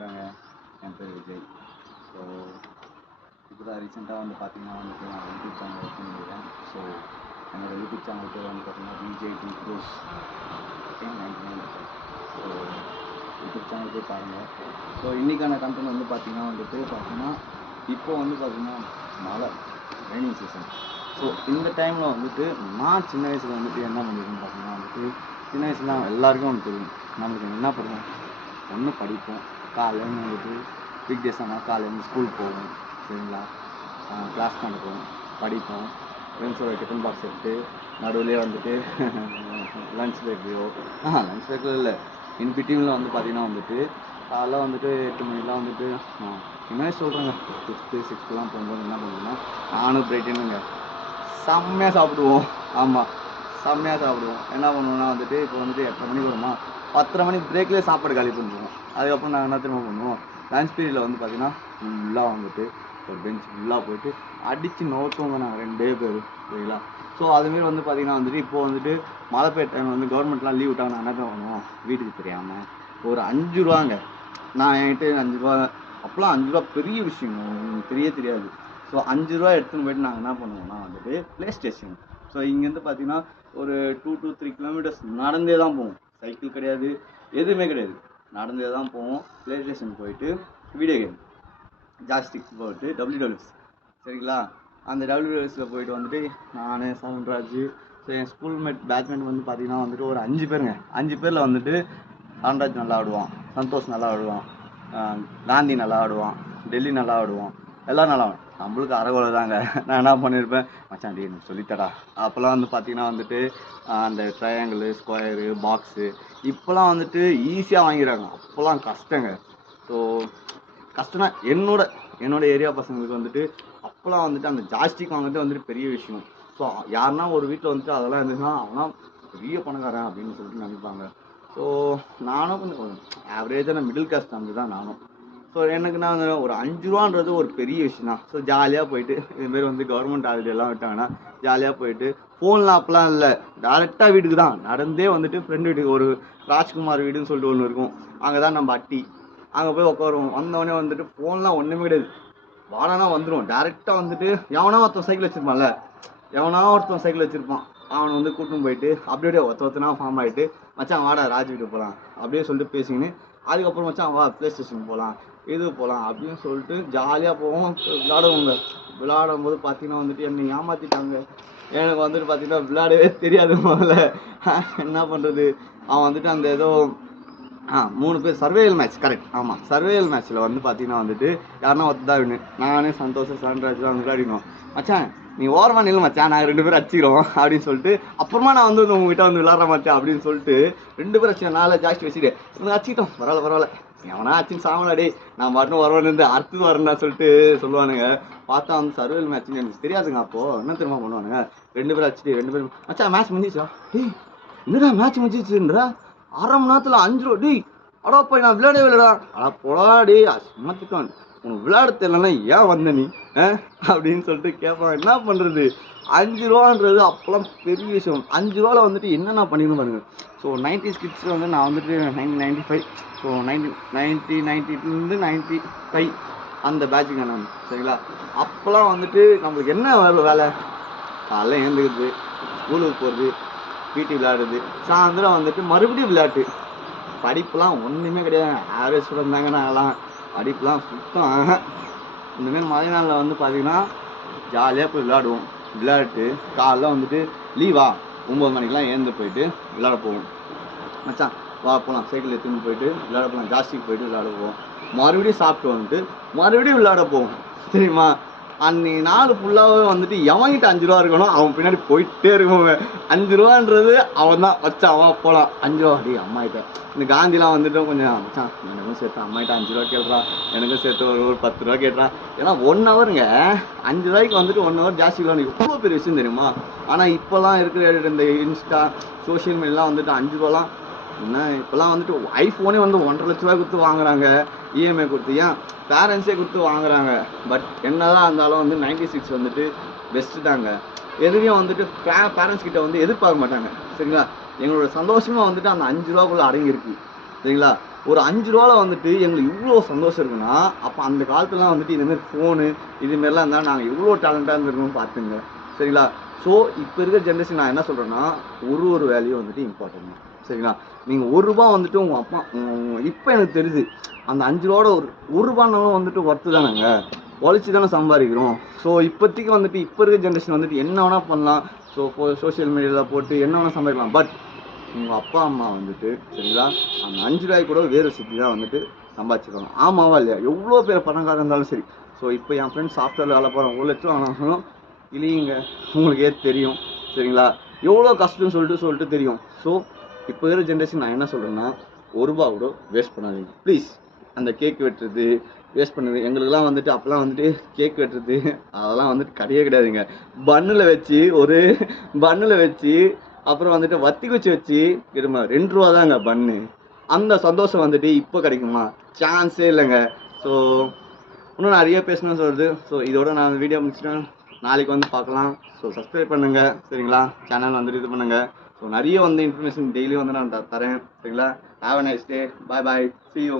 வணக்கங்க. என் பேர் விஜய். ஸோ இப்போ தான் ரீசெண்டாக வந்து பார்த்தீங்கன்னா வந்துட்டு நான் யூடியூப் சேனல் ஓப்பன் பண்ணியிருக்கேன். ஸோ என்னோடய யூடியூப் சேனல் பேர் வந்து பார்த்தீங்கன்னா Vijay D'Cruz 99. So YouTube channel போய் பாருங்கள். ஸோ இன்றைக்கான கண்டென்ட் வந்து பார்த்தீங்கன்னா இப்போ வந்து பார்த்தீங்கன்னா மழை ரெய்னிங் சீசன். ஸோ இந்த டைமில் வந்துட்டு நான் சின்ன வயசில் வந்துட்டு என்ன பண்ணியிருக்கேன்னு பார்த்தீங்கன்னா வந்துட்டு சின்ன வயசுல எல்லாருக்கும் வந்து தெரியும் நம்மளுக்கு என்ன பண்ணுவோம், ஒன்று படிப்போம். காலையிலேருந்து வந்துட்டு வீக் டேஸ் ஆனால் காலையிலேருந்து ஸ்கூல் போவோம், சரிங்களா. கிளாஸ் நடப்போம், படிப்போம். ஃப்ரெண்ட்ஸோட டிஃபன் பாக்ஸ் எடுத்து நடுவுலேயே வந்துட்டு லன்ச் பிரேக்லையோ லன்ச் பிரேக்கில் இல்லை இன் பிட்வீனில் வந்து பார்த்திங்கன்னா வந்துட்டு காலைல வந்துட்டு 8 மணிக்கெலாம் வந்துட்டு சின்ன வயசு சொல்கிறேங்க 5th 6th போகும்போது என்ன பண்ணுவோம்னா நானும் பிரேக்குங்க செம்மையாக சாப்பிடுவோம். ஆமாம், செம்மையாக சாப்பிடுவோம். என்ன பண்ணுவோம்னா வந்துட்டு இப்போ வந்துட்டு 8 மணிக்கு வருமா, 10:30 மணிக்கு பிரேக்லேயே சாப்பாடு காலி பண்ணிடுவோம். அதுக்கப்புறம் நாங்கள் என்ன திரும்ப பண்ணுவோம், லன்ச் பீரியடில் வந்து பார்த்திங்கன்னா ஃபுல்லாக வந்துட்டு ஒரு பெஞ்ச் ஃபுல்லாக போயிட்டு அடித்து நோத்துவோங்க நாங்கள் 2 பேர், சரிங்களா. ஸோ அதுமாரி வந்து பார்த்திங்கன்னா வந்துட்டு இப்போது வந்துட்டு மழை பெய்ய டைம் வந்து கவர்மெண்ட்லாம் லீவ் விட்டாங்க. நான் என்ன பண்ணுவோம், வீட்டுக்கு தெரியாமல் ஒரு 5 ரூபாங்க, நான் என்கிட்ட 5 ரூபா, அப்போலாம் 5 ரூபா பெரிய விஷயம், தெரியாது. ஸோ 5 ரூபா எடுத்துன்னு போயிட்டு நாங்கள் என்ன பண்ணுவோம்னா வந்துட்டு ப்ளே ஸ்டேஷன். ஸோ இங்கேருந்து பார்த்தீங்கன்னா ஒரு 2 to 3 கிலோமீட்டர்ஸ் நடந்தே தான் போவோம். சைக்கிள் கிடையாது, எதுவுமே கிடையாது, நடந்தே தான் போவோம். ப்ளே ஸ்டேஷன் போயிட்டு வீடியோ கேம் ஜாஸ்டிக் போட்டு WWS, சரிங்களா. அந்த WWSயில் போயிட்டு வந்துட்டு நான் சரண்ராஜ், ஸோ என் ஸ்கூல்மேட் பேட்ச்மேட் வந்து பார்த்திங்கன்னா வந்துட்டு ஒரு 5 பேருங்க. 5 பேரில் வந்துட்டு சரண்ராஜ் நல்லா ஆடுவான், சந்தோஷ் நல்லா ஆடுவான், காந்தி நல்லா ஆடுவான், டெல்லி நல்லா ஆடுவான், எல்லாம் நல்லா ஆடும். நம்மளுக்கு அறகுறை தாங்க. நான் என்ன பண்ணியிருப்பேன், மச்சான் டே எனக்கு சொல்லித்தடா. அப்போல்லாம் வந்து பார்த்திங்கன்னா வந்துட்டு அந்த ட்ரையாங்கிள், ஸ்கொயரு, பாக்ஸு இப்போலாம் வந்துட்டு ஈஸியாக வாங்கிடுறாங்க. அப்போல்லாம் கஷ்டங்க. ஸோ கஷ்டம்னா என்னோட ஏரியா பசங்களுக்கு வந்துட்டு அப்போல்லாம் வந்துட்டு அந்த ஜாஸ்டிக் வாங்கிட்டு வந்துட்டு பெரிய விஷயம். ஸோ யாருன்னா ஒரு வீட்டில் வந்துட்டு அதெல்லாம் இருந்துச்சுன்னா அவனால் பெரிய பணக்காரன் அப்படின்னு சொல்லிட்டு நினைப்பாங்க. ஸோ நானும் கொஞ்சம் ஆவரேஜான மிடில் கிளாஸ் ஃபேமிலி தான் நானும். ஸோ எனக்கு நான் ஒரு 5 ரூபான்றது ஒரு பெரிய விஷயம் தான். ஸோ ஜாலியாக போயிட்டு இதுமாரி வந்து கவர்மெண்ட் ஹாலிடேலாம் விட்டாங்கன்னா ஜாலியாக போயிட்டு ஃபோன்லாம் அப்போலாம் இல்லை, டேரெக்டாக வீட்டுக்கு தான் நடந்தே வந்துட்டு ஃப்ரெண்டு வீட்டுக்கு, ஒரு ராஜ்குமார் வீடுன்னு சொல்லிட்டு ஒன்று இருக்கும், அங்கே தான் நம்ம அட்டி, அங்கே போய் உட்காருவோம். வந்தோடனே வந்துட்டு ஃபோன்லாம் ஒன்றுமே கிடையாது, வாடானா வந்துடும். டேரெக்டாக வந்துட்டு எவனா ஒருத்தன் சைக்கிள் வச்சுருப்பான், அவனை வந்து கூட்டின்னு போயிட்டு அப்படியே ஒருத்தனா ஃபார்ம் ஆகிட்டு மச்சான் வாடா ராஜ் வீட்டுக்கு போகலாம் அப்படியே சொல்லிட்டு பேசிக்கின்னு அதுக்கப்புறம் மச்சான் வா ப்ளே ஸ்டேஷன் போகலாம், இது போகலாம் அப்படின்னு சொல்லிட்டு ஜாலியாக போவோம். விளையாடுவோங்க. விளையாடும் போது பார்த்தீங்கன்னா வந்துட்டு என்னை ஏமாற்றிட்டாங்க. எனக்கு வந்துட்டு பார்த்தீங்கன்னா விளையாடவே தெரியாது முதல்ல. என்ன பண்ணுறது, அவன் வந்துட்டு அந்த ஏதோ 3 பேர் சர்வேயல் மேட்ச், கரெக்ட், ஆமாம் சர்வேயல் மேட்ச்சில் வந்து பார்த்தீங்கன்னா வந்துட்டு யாருன்னா ஒருத்தர் தான் நானே சந்தோஷம் சரண்ராஜ் தான் வந்து விளையாடினோம். மச்சான் நீ ஓரமாக நில்லு மச்சான், நாங்கள் 2 பேரும் அடிச்சிக்கிறோம் அப்படின்னு சொல்லிட்டு அப்புறமா நான் வந்து உங்ககிட்ட வந்து விளாட்ற மச்சான் அப்படின்னு சொல்லிட்டு 2 பேரும் அடிச்சு நாளை ஜாஸ்தி வச்சுட்டு இவங்க அடிச்சிக்கிட்டோம். பரவாயில்ல எவனா ஆச்சுன்னு சாமலாடி, நான் பாட்டு வரவேன் அடுத்தது வரேன்னா சொல்லிட்டு சொல்லுவானுங்க. பார்த்தா வந்து சர்வேல் மேட்ச்னு எனக்கு தெரியாதுங்க. அப்போது என்ன திரும்ப பண்ணுவானுங்க, 2 பேரும் அடிச்சுட்டு 2 பேரும் மச்சான் மேட்ச் முடிஞ்சிச்சா, டேய் என்னடா மேட்ச் முடிஞ்சிச்சுன்றா, 1/2 மணி நேரத்தில் 5 ரூபா, டேய் அடா போய் நான் விளையாடவே இல்லைடா, அடா போடாடி சும்மாத்திட்டான், உனக்கு விளையாட தெரியலன்னா ஏன் வந்த நீ அப்படின்னு சொல்லிட்டு கேட்பான். என்ன பண்ணுறது, 5 ரூபான்றது அப்போல்லாம் பெரிய விஷயம். 5 ரூபாவில் வந்துட்டு என்னென்ன பண்ணிக்கணும் பாருங்க. ஸோ 90s கிட்ஸ் வந்து நான் வந்துட்டு 1995, ஸோ 1992 95 அந்த பேட்சுங்க நான், சரிங்களா. அப்போல்லாம் வந்துட்டு நம்மளுக்கு என்ன வேலை, காலைல எழுந்துக்கிறது, ஸ்கூலுக்கு போகிறது, பிடி விளையாடுறது, சாயந்தரம் வந்துட்டு மறுபடியும் விளையாட்டு. படிப்புலாம் ஒன்றுமே கிடையாது, ஆவரேஜ் ஸ்டூடெண்ட் தாங்க நாங்கள்லாம். படிப்புலாம் சுத்தம். இந்தமாரி மழை நாளில் வந்து பார்த்திங்கன்னா ஜாலியாக போய் விளையாடுவோம். விளையாட்டு காலைல வந்துட்டு லீவா 9 மணிக்கெலாம் எழுந்து போயிட்டு விளையாட போவோம். மச்சான் வா போகலாம், சைக்கிள் எடுத்துன்னு போயிட்டு விளையாட போகலாம், ஜாஸ்திக்கு போயிட்டு விளையாட போவோம். மறுபடியும் சாப்பிட்டு வந்துட்டு மறுபடியும் விளையாட போவோம், சரிம்மா. அன்றைக்கி நாள் ஃபுல்லாகவே வந்துட்டு எவன்கிட்ட 5 ரூபா இருக்கணும் அவன் பின்னாடி போயிட்டே இருக்கோங்க. 5 ரூபான்றது அவன் தான் வச்சான், அவன் போகலாம் 5 ரூபா அடி அம்மாகிட்ட. இந்த காந்திலாம் வந்துட்டு கொஞ்சம் மச்சான் எனக்கும் சேர்த்து அம்மாகிட்ட 5 ரூபா கேட்றா, எனக்கும் சேர்த்து ஒரு 10 ரூபா கேட்றா. ஏன்னா 1 ஹவருங்க 5 ரூபாய்க்கு வந்துட்டு 1 ஹவர் ஜாஸ்தி விளையாடு எவ்வளோ பெரிய விஷயம் தெரியுமா. ஆனால் இப்போல்லாம் இருக்கிற இந்த இன்ஸ்டா சோஷியல் மீடியாலாம் வந்துட்டு 5 ரூபாலாம் என்ன, இப்போலாம் வந்துட்டு ஐஃபோனே வந்து 1.5 லட்ச ரூபாய் கொடுத்து வாங்குறாங்க, இஎம்ஐ கொடுத்து, ஏன் பேரண்ட்ஸே கொடுத்து வாங்குறாங்க. பட் என்னதான் இருந்தாலும் வந்து 96 வந்துட்டு பெஸ்ட்டு தாங்க. எதுவும் வந்துட்டு பேரண்ட்ஸ் கிட்ட வந்து எதிர்பார்க்க மாட்டாங்க, சரிங்களா. எங்களோட சந்தோஷமாக வந்துட்டு அந்த 5 ரூபாக்குள்ளே அடங்கியிருக்கு, சரிங்களா. ஒரு 5 ரூபாவில் வந்துட்டு எங்களுக்கு இவ்வளோ சந்தோஷம் இருக்குன்னா அப்போ அந்த காலத்துலலாம் வந்துட்டு இதுமாரி ஃபோனு இதுமாரிலாம் இருந்தால் நாங்கள் எவ்வளோ டேலண்டாக இருந்திருக்கோம்னு பார்த்துங்க சரிங்களா. ஸோ இப்போ இருக்கிற ஜென்ரேஷன் நான் என்ன சொல்கிறேன்னா ஒரு வேல்யூ வந்துட்டு இம்பார்ட்டன்ட் சரிங்களா. நீங்கள் ரூபா வந்துட்டு உங்கள் அப்பா இப்போ எனக்கு தெரியுது அந்த 5 ரூபாவோட ஒரு ரூபானாலும் வந்துட்டு ஒர்த்து தானேங்க, உழைச்சி தானே சம்பாதிக்கிறோம். ஸோ இப்போதைக்கு வந்துட்டு இப்போ இருக்கிற ஜென்ரேஷன் வந்துட்டு என்ன வேணால் பண்ணலாம். ஸோ சோஷியல் மீடியாவில் போட்டு என்ன வேணால் சம்பாதிக்கலாம். பட் உங்கள் அப்பா அம்மா வந்துட்டு சரிங்களா அந்த 5 ரூபாய் கூட வேறு சுற்றி தான் வந்துட்டு சம்பாதிச்சிருக்காங்க. ஆமாவா இல்லையா? எவ்வளோ பேர் பணக்காரங்க இருந்தாலும் சரி. ஸோ இப்போ என் ஃப்ரெண்ட்ஸ் சாஃப்ட்வேரில் வேலை போகிறோம் 1 லட்சம் ஆனாலும் இல்லைங்க உங்களுக்கே தெரியும் சரிங்களா எவ்வளோ கஷ்டம்னு சொல்லிட்டு தெரியும். ஸோ இப்போ இருக்கிற ஜென்ரேஷன் நான் என்ன சொல்கிறேன்னா ரூபா கூட வேஸ்ட் பண்ணாதீங்க ப்ளீஸ். அந்த கேக் வெட்டுறது வேஸ்ட் பண்ணுது எங்களுக்குலாம் வந்துட்டு அப்போலாம் வந்துட்டு கேக் வெட்டுறது அதெல்லாம் வந்துட்டு கிடையாதுங்க. பன்னில் வச்சு அப்புறம் வந்துட்டு வத்தி குச்சி வச்சு இருமா 2 ரூபா தாங்க பன்னு. அந்த சந்தோஷம் வந்துட்டு இப்போ கிடைக்குமா? சான்ஸே இல்லைங்க. ஸோ இன்னும் நிறைய பேசணும்னு சொல்லுது. ஸோ இதோட நான் வீடியோ முடிச்சிட்டேன். நாளைக்கு வந்து பார்க்கலாம். ஸோ சப்ஸ்கிரைப் பண்ணுங்கள் சரிங்களா. சேனல் வந்துட்டு இது பண்ணுங்கள். ஸோ நிறைய வந்து இன்ஃபர்மேஷன் டெய்லியும் வந்து நான் தரேன் சரிங்களா. Have a nice day. Bye. See you.